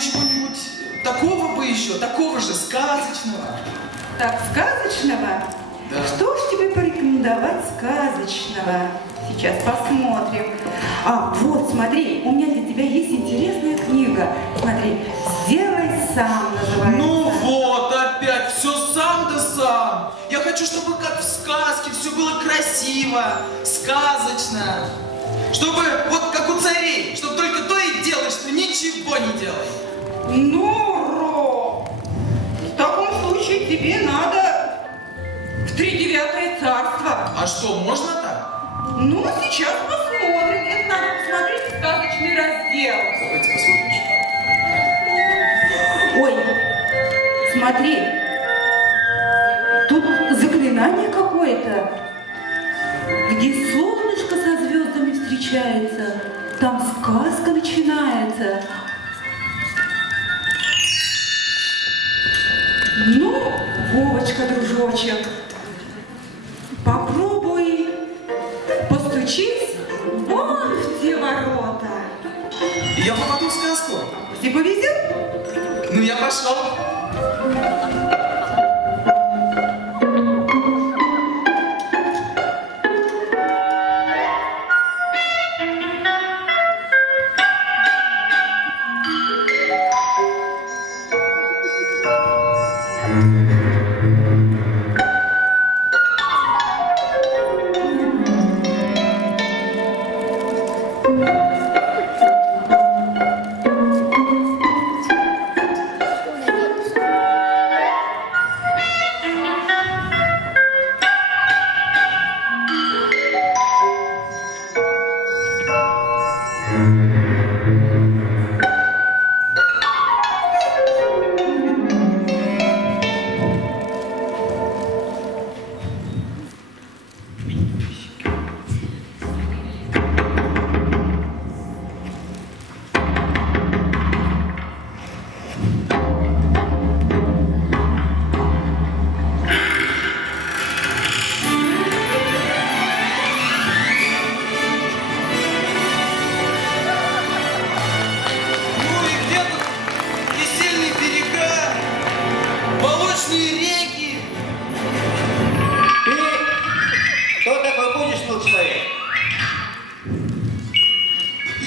чего-нибудь такого бы еще, такого же, сказочного. Так, сказочного? Да. Что ж тебе порекомендовать сказочного? Сейчас посмотрим. А, вот, смотри, у меня для тебя есть интересная книга. Смотри, «Сделай сам» называется. Ну вот, опять, все сам да сам. Я хочу, чтобы как в сказке, все было красиво, сказочно. Чтобы, вот как у царей, чтобы только то и делай, что ничего не делай. Ну, Ром, в таком случае тебе надо в 3-9 царство. А что, можно так? Ну, сейчас посмотрим. Это надо посмотреть сказочный раздел. Давайте посмотрим. Ой, смотри, тут заклинание какое-то, где солнышко со звездами встречается, там сказка начинается. Ну, Вовочка, дружочек, попробуй постучись вон в те ворота. Я попаду в сказку. Если повезет. Ну, я пошел.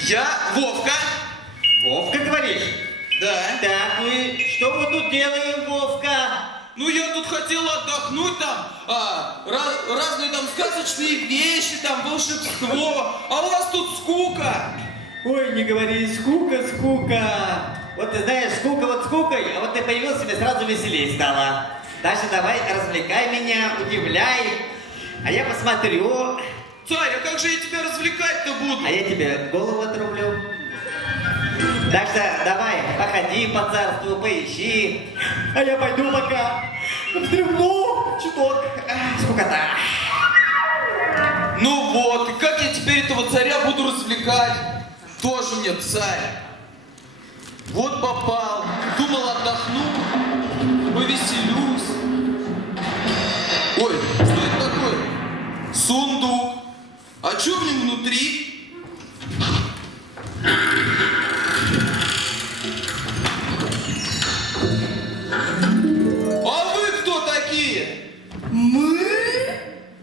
Я Вовка. Вовка, говоришь? Да. Так, ну и что мы тут делаем, Вовка? Ну я тут хотел отдохнуть там, разные там сказочные вещи, там волшебство, а у вас тут скука. Ой, не говори, скука, скука. Вот ты знаешь, скука вот скукой, а вот ты появился, мне сразу веселее стало. Даша, давай, развлекай меня, удивляй, а я посмотрю. Царь, а как же я тебя развлекать-то буду? А я тебе голову отрублю. Так что давай, походи по царству, поищи. А я пойду пока вздремну чуток. Скукота. Ну вот, и как я теперь этого царя буду развлекать? Тоже мне царь. Вот попал, думал отдохну, повеселюсь. Ой, что это такое? Сундук. А что в нем внутри? А вы кто такие? Мы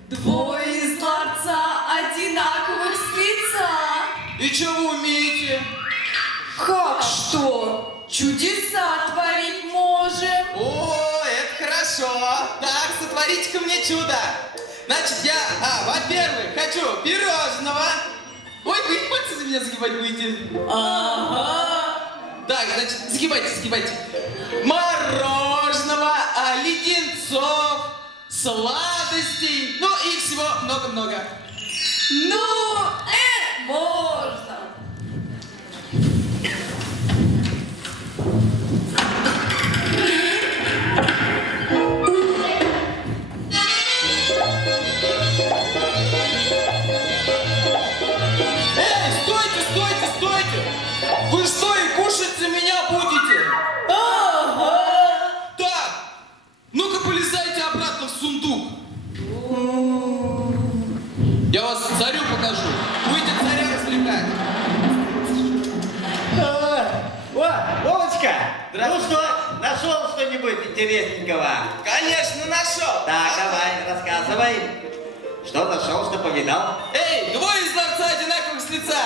двое из дворца одинаковых с лица. И что вы умеете? Как что? Чудеса творить можем. О, это хорошо. Так, сотворите-ка мне чудо. Значит, я, во-первых, хочу пирожного. Ой, вы пальцы за меня загибать будете? Ага. Так, значит, загибайте. Мороженого, леденцов, сладостей, ну и всего много-много. Ну, это можно. Стойте! Вы что, и кушать за меня будете? Ага. Так, ну-ка полезайте обратно в сундук. Я вас царю покажу. что, нашел что-нибудь интересненького? Конечно, нашел. Так, давай, рассказывай. Что нашел, что повидал? Эй, двое из ларца одинаковых с лица.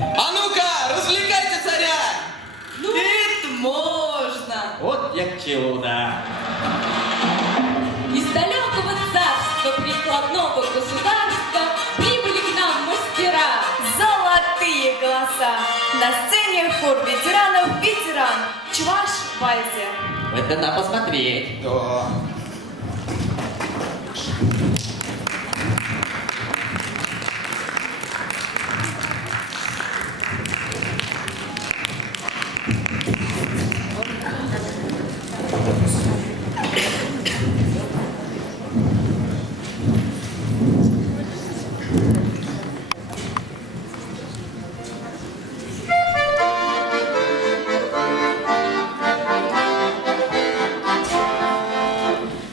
А ну-ка, развлекайте царя. Это можно. Вот я к чему, да. Из далекого царства прикладного государства прибыли к нам мастера. Золотые голоса. На сцене хор ветеранов ветеран. Чуваш Вальзе. Это надо посмотреть. Да.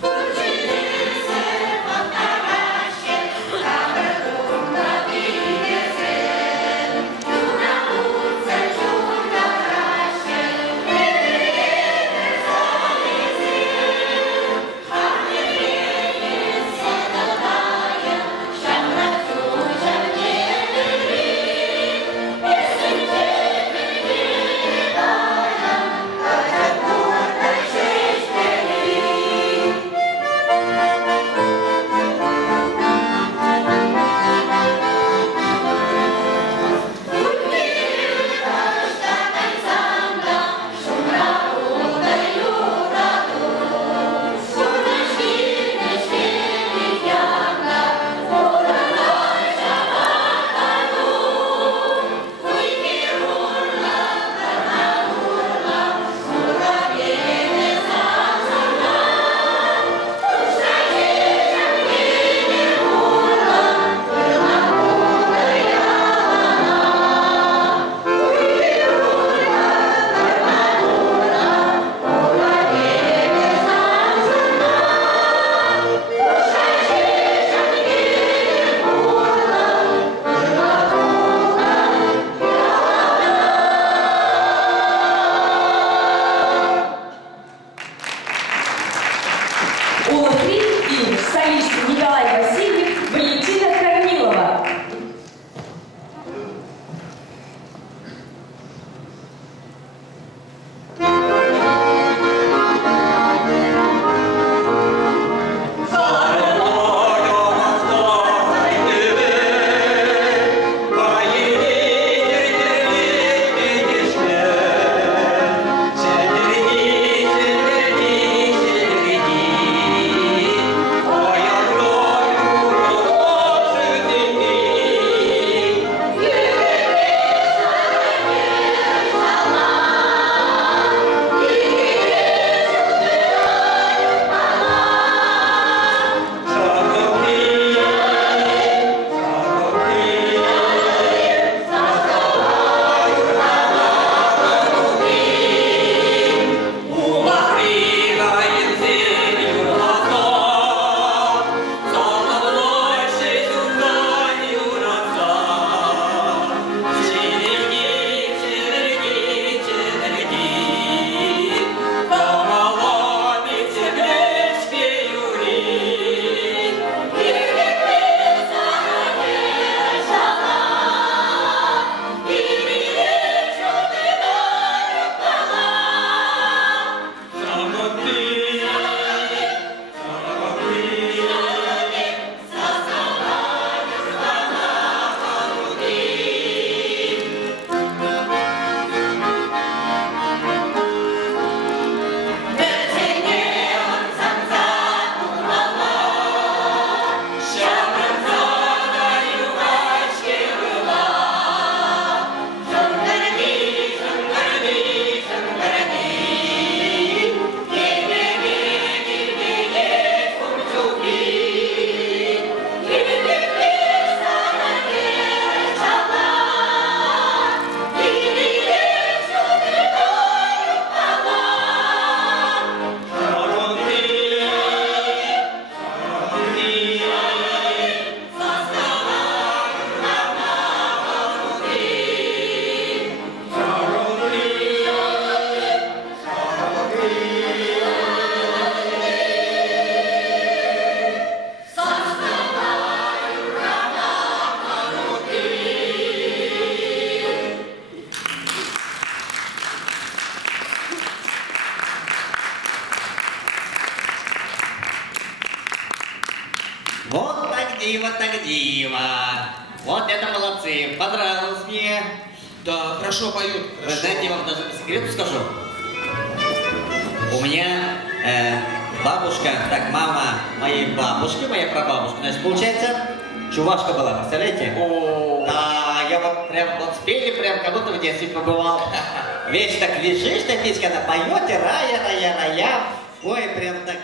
Учились диво, так диво. Вот это молодцы, понравилось мне. Да, хорошо поют. Вы Хорошо. знаете, я вам даже по секрету скажу. У меня бабушка, так мама моей бабушки, моя прабабушка, значит, получается, чувашка была, представляете? О, Да, я вот прям вот спели, прям как будто в детстве побывал. Весь так лежишь, на печке, она поет, и рая. Ой, прям так,